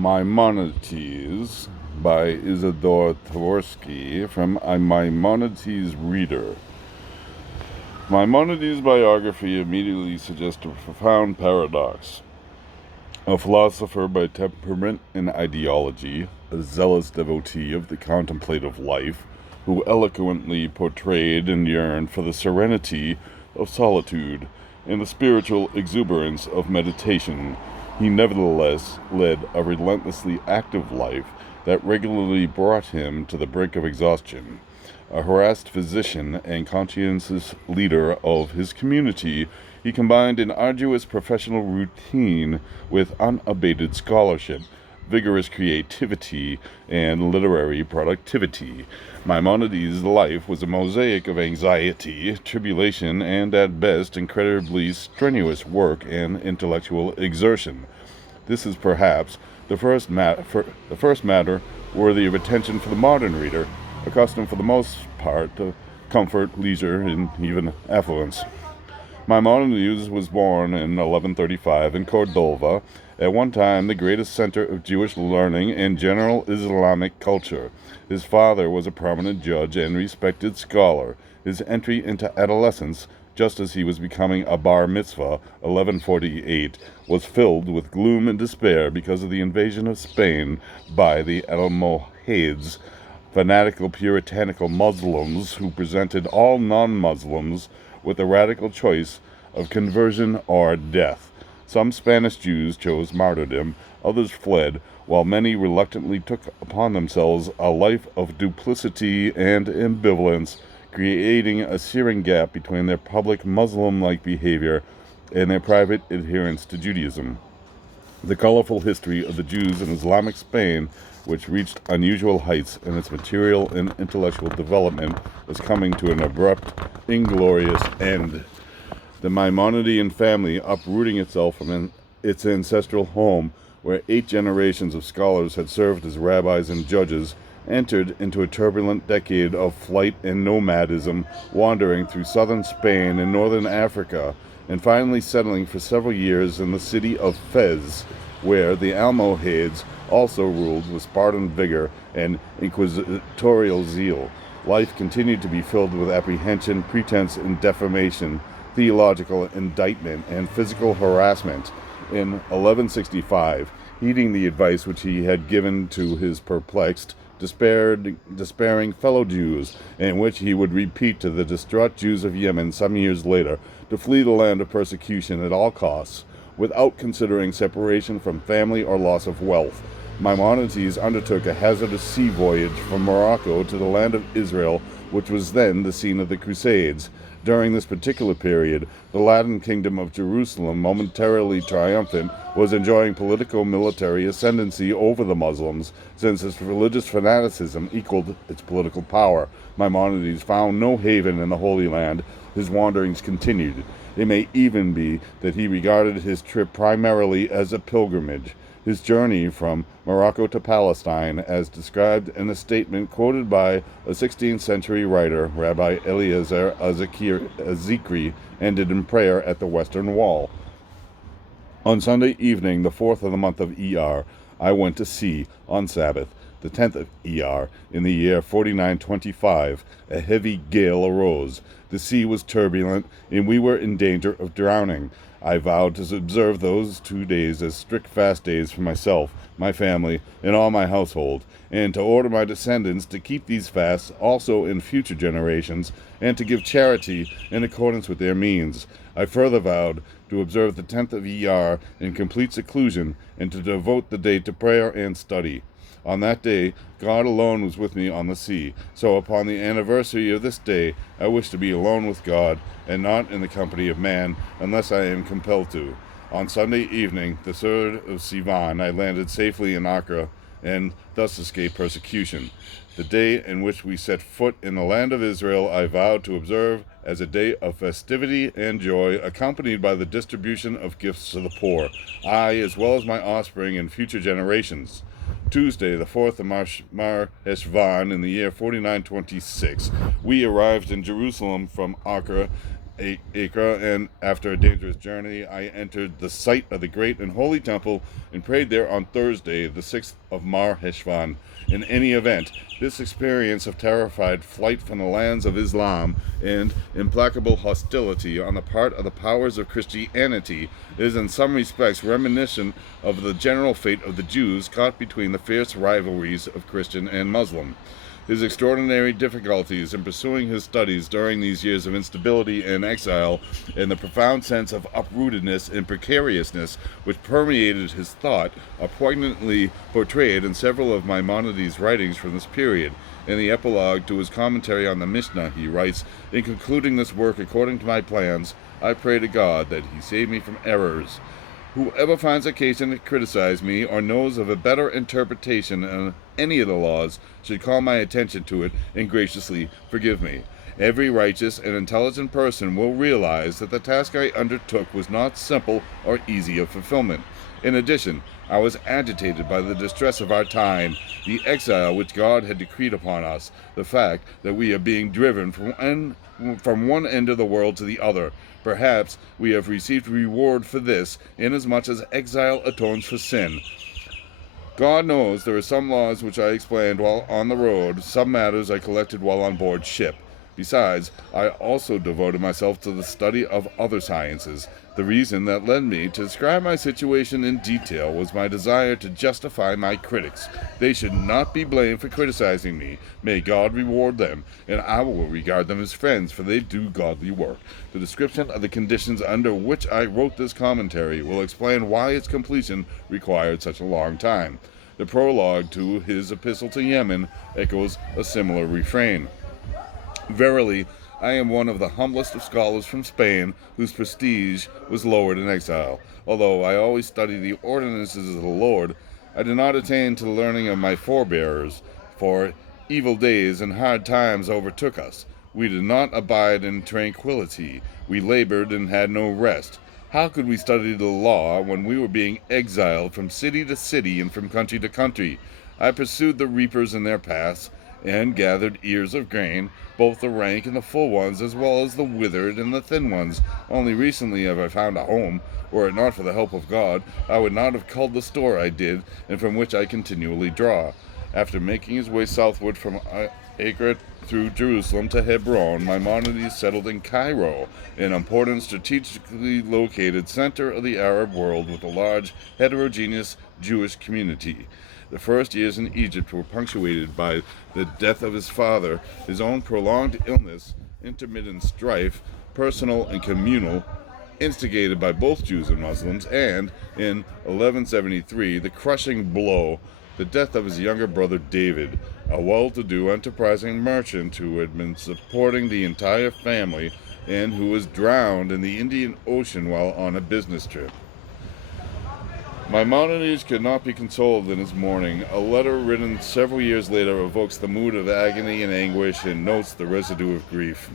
Maimonides by Isadore Tweesky from a Maimonides reader. Maimonides' biography immediately suggests a profound paradox. A philosopher by temperament and ideology, a zealous devotee of the contemplative life, who eloquently portrayed and yearned for the serenity of solitude and the spiritual exuberance of meditation, he nevertheless led a relentlessly active life that regularly brought him to the brink of exhaustion. A harassed physician and conscientious leader of his community, he combined an arduous professional routine with unabated scholarship, vigorous creativity, and literary productivity. Maimonides' life was a mosaic of anxiety, tribulation, and at best incredibly strenuous work and intellectual exertion. This is perhaps the first matter worthy of attention for the modern reader, accustomed for the most part to comfort, leisure, and even affluence. Maimonides was born in 1135 in Cordova, at one time the greatest center of Jewish learning and general Islamic culture. His father was a prominent judge and respected scholar. His entry into adolescence, just as he was becoming a bar mitzvah, 1148, was filled with gloom and despair because of the invasion of Spain by the Almohades, fanatical puritanical Muslims who presented all non-Muslims with a radical choice of conversion or death. Some Spanish Jews chose martyrdom, others fled, while many reluctantly took upon themselves a life of duplicity and ambivalence, creating a searing gap between their public Muslim-like behavior and their private adherence to Judaism. The colorful history of the Jews in Islamic Spain, which reached unusual heights in its material and intellectual development, was coming to an abrupt, inglorious end. The Maimonidean family, uprooting itself from its ancestral home, where 8 generations of scholars had served as rabbis and judges, entered into a turbulent decade of flight and nomadism, wandering through southern Spain and northern Africa, and finally settling for several years in the city of Fez, where the Almohades also ruled with Spartan vigor and inquisitorial zeal. Life continued to be filled with apprehension, pretense, and defamation, theological indictment, and physical harassment. In 1165, heeding the advice which he had given to his perplexed, despairing fellow Jews, and which he would repeat to the distraught Jews of Yemen some years later, to flee the land of persecution at all costs, without considering separation from family or loss of wealth, Maimonides undertook a hazardous sea voyage from Morocco to the land of Israel, which was then the scene of the Crusades. During this particular period, the Latin kingdom of Jerusalem, momentarily triumphant, was enjoying politico-military ascendancy over the Muslims, since its religious fanaticism equaled its political power. Maimonides found no haven in the Holy Land. His wanderings continued. It may even be that he regarded his trip primarily as a pilgrimage. His journey from Morocco to Palestine, as described in a statement quoted by a 16th century writer, Rabbi Eliezer Azikri, ended in prayer at the Western Wall. On Sunday evening, the 4th of the month of ER, I went to sea on Sabbath, the 10th of ER, in the year 4925. A heavy gale arose. The sea was turbulent, and we were in danger of drowning. I vowed to observe those 2 days as strict fast days for myself, my family, and all my household, and to order my descendants to keep these fasts also in future generations, and to give charity in accordance with their means. I further vowed to observe the 10th of ER in complete seclusion, and to devote the day to prayer and study. On that day, God alone was with me on the sea. So upon the anniversary of this day, I wish to be alone with God, and not in the company of man, unless I am compelled to. On Sunday evening, the 3rd of Sivan, I landed safely in Acre, and thus escaped persecution. The day in which we set foot in the land of Israel, I vowed to observe as a day of festivity and joy, accompanied by the distribution of gifts to the poor, I, as well as my offspring and future generations. Tuesday, the 4th of Mar Heshvan, in the year 4926, we arrived in Jerusalem from Acre Acre, and after a dangerous journey, I entered the site of the great and holy temple and prayed there on Thursday, the 6th of Mar-Heshvan. In any event, this experience of terrified flight from the lands of Islam and implacable hostility on the part of the powers of Christianity is in some respects reminiscent of the general fate of the Jews caught between the fierce rivalries of Christian and Muslim. His extraordinary difficulties in pursuing his studies during these years of instability and exile, and the profound sense of uprootedness and precariousness which permeated his thought, are poignantly portrayed in several of Maimonides' writings from this period. In the epilogue to his commentary on the Mishnah, he writes, "In concluding this work according to my plans, I pray to God that he save me from errors. Whoever finds occasion to criticize me or knows of a better interpretation of any of the laws should call my attention to it and graciously forgive me. Every righteous and intelligent person will realize that the task I undertook was not simple or easy of fulfillment. In addition, I was agitated by the distress of our time, the exile which God had decreed upon us, the fact that we are being driven from one end of the world to the other. Perhaps we have received reward for this, inasmuch as exile atones for sin. God knows there are some laws which I explained while on the road, some matters I collected while on board ship. Besides, I also devoted myself to the study of other sciences. The reason that led me to describe my situation in detail was my desire to justify my critics. They should not be blamed for criticizing me. May God reward them, and I will regard them as friends, for they do godly work. The description of the conditions under which I wrote this commentary will explain why its completion required such a long time. The prologue to his epistle to Yemen echoes a similar refrain. Verily, I am one of the humblest of scholars from Spain, whose prestige was lowered in exile. Although I always study the ordinances of the Lord, I did not attain to the learning of my forebears, for evil days and hard times overtook us. We did not abide in tranquility. We labored and had no rest. How could we study the law when we were being exiled from city to city and from country to country? I pursued the reapers in their paths, and gathered ears of grain, both the rank and the full ones, as well as the withered and the thin ones. Only recently have I found a home. Were it not for the help of God, I would not have culled the store I did, and from which I continually draw." After making his way southward from Acre through Jerusalem to Hebron, Maimonides settled in Cairo, an important strategically located center of the Arab world with a large, heterogeneous Jewish community. The first years in Egypt were punctuated by the death of his father, his own prolonged illness, intermittent strife, personal and communal, instigated by both Jews and Muslims, and, in 1173, the crushing blow, the death of his younger brother David, a well-to-do, enterprising merchant who had been supporting the entire family and who was drowned in the Indian Ocean while on a business trip. Maimonides could not be consoled in his mourning. A letter written several years later evokes the mood of agony and anguish and notes the residue of grief.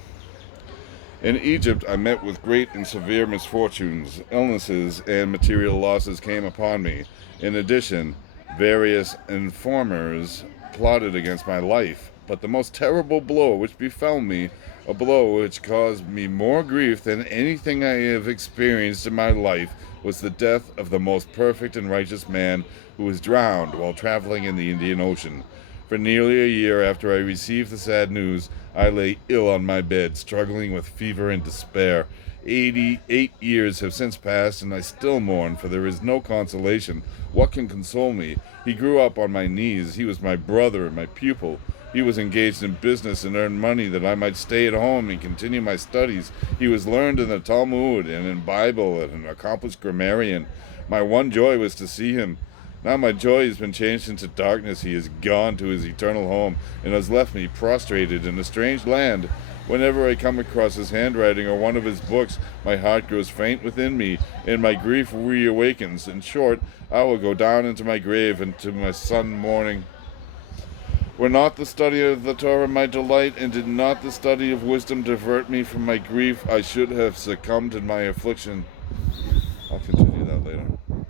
In Egypt, I met with great and severe misfortunes. Illnesses and material losses came upon me. In addition, various informers plotted against my life. But the most terrible blow which befell me, a blow which caused me more grief than anything I have experienced in my life, was the death of the most perfect and righteous man who was drowned while traveling in the Indian Ocean. For nearly a year after I received the sad news, I lay ill on my bed, struggling with fever and despair. 88 years have since passed, and I still mourn, for there is no consolation. What can console me? He grew up on my knees. He was my brother and my pupil. He was engaged in business and earned money that I might stay at home and continue my studies. He was learned in the Talmud and in Bible and an accomplished grammarian. My one joy was to see him. Now my joy has been changed into darkness. He is gone to his eternal home and has left me prostrated in a strange land. Whenever I come across his handwriting or one of his books, my heart grows faint within me, and my grief reawakens. In short, I will go down into my grave and to my son mourning. Were not the study of the Torah my delight, and did not the study of wisdom divert me from my grief, I should have succumbed in my affliction.